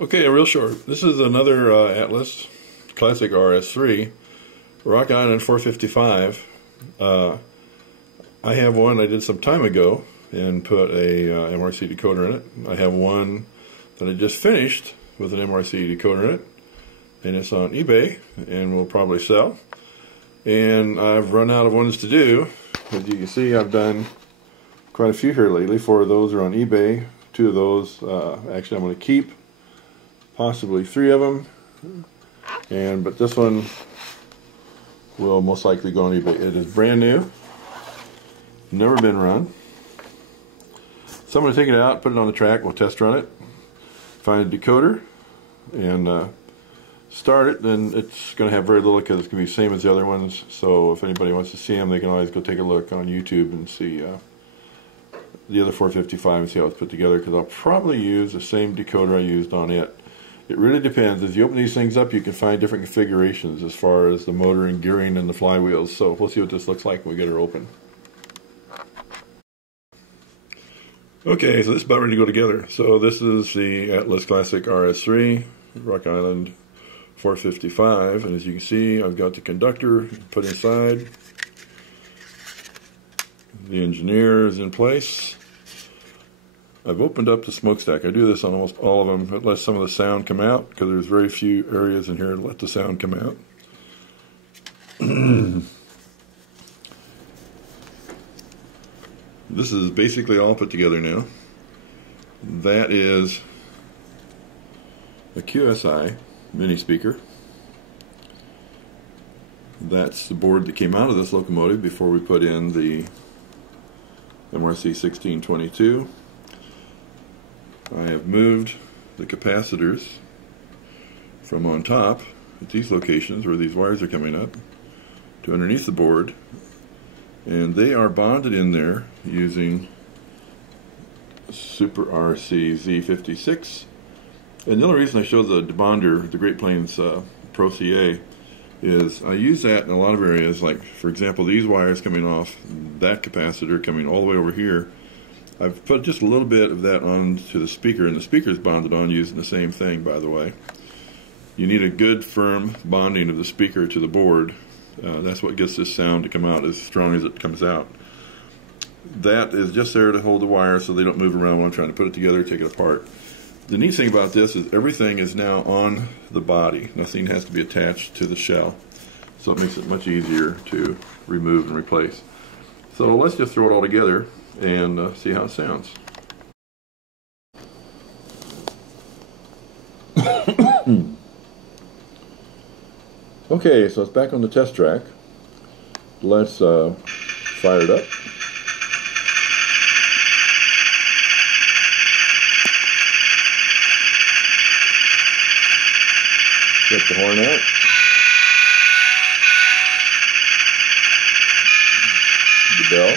Okay, real short. This is another Atlas Classic RS3 Rock Island 455. I have one I did some time ago and put a MRC decoder in it. I have one that I just finished with an MRC decoder in it, and it's on eBay and will probably sell. And I've run out of ones to do. As you can see, I've done quite a few here lately. 4 of those are on eBay. 2 of those actually I'm going to keep. Possibly 3 of them, but this one will most likely go on eBay. It is brand new, never been run. So I'm going to take it out, put it on the track, we'll test run it, find a decoder, and start it. Then it's going to have very little because it's going to be the same as the other ones. So if anybody wants to see them, they can always go take a look on YouTube and see the other 455 and see how it's put together, because I'll probably use the same decoder I used on it. It really depends. As you open these things up, you can find different configurations as far as the motor and gearing and the flywheels. So we'll see what this looks like when we get her open. Okay, so this is about ready to go together. So this is the Atlas Classic RS3 Rock Island 455, and as you can see, I've got the conductor put inside. The engineer is in place. I've opened up the smokestack. I do this on almost all of them. It lets some of the sound come out because there's very few areas in here to let the sound come out. This is basically all put together now. That is a QSI mini speaker. That's the board that came out of this locomotive before we put in the MRC 1622. I have moved the capacitors from on top at these locations where these wires are coming up to underneath the board, and they are bonded in there using Super RC Z56. And the only reason I show the bonder, the Great Plains Pro CA, is I use that in a lot of areas. Like, for example, these wires coming off that capacitor coming all the way over here, I've put just a little bit of that onto the speaker, and the speaker is bonded on using the same thing, by the way. You need a good firm bonding of the speaker to the board. That's what gets this sound to come out as strong as it comes out. That is just there to hold the wire so they don't move around when I'm trying to put it together, take it apart. The neat thing about this is everything is now on the body. Nothing has to be attached to the shell. So it makes it much easier to remove and replace. So let's just throw it all together and see how it sounds. Okay, so it's back on the test track. Let's fire it up. Get the horn out. The bell.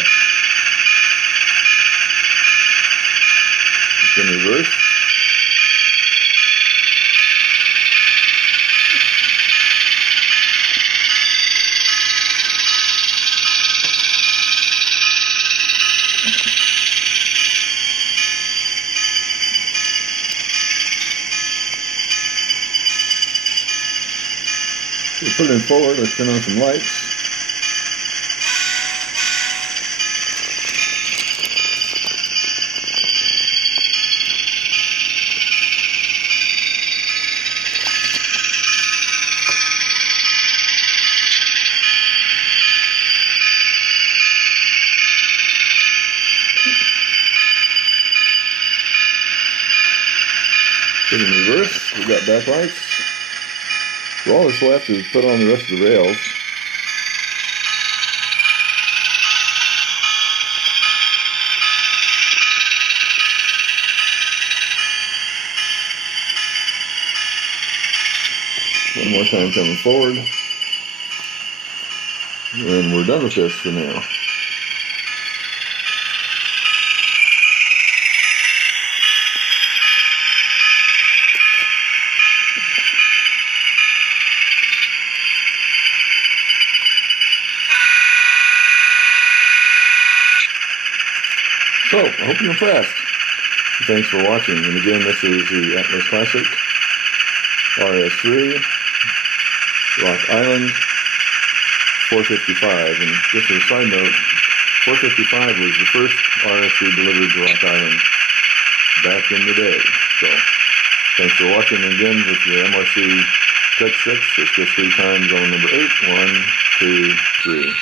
It's in reverse. We put it in forward. Let's turn on some lights. Put it in reverse. We've got backlights. So all that's left is put on the rest of the rails. One more time coming forward. And we're done with this for now. So, I hope you're impressed. Thanks for watching. And again, this is the Atlas Classic RS3, Rock Island, 455. And just as a side note, 455 was the first RS3 delivered to Rock Island back in the day. So, thanks for watching again with your MRC Tech 6. It's just 3 times on number 8. 1, 2, 3.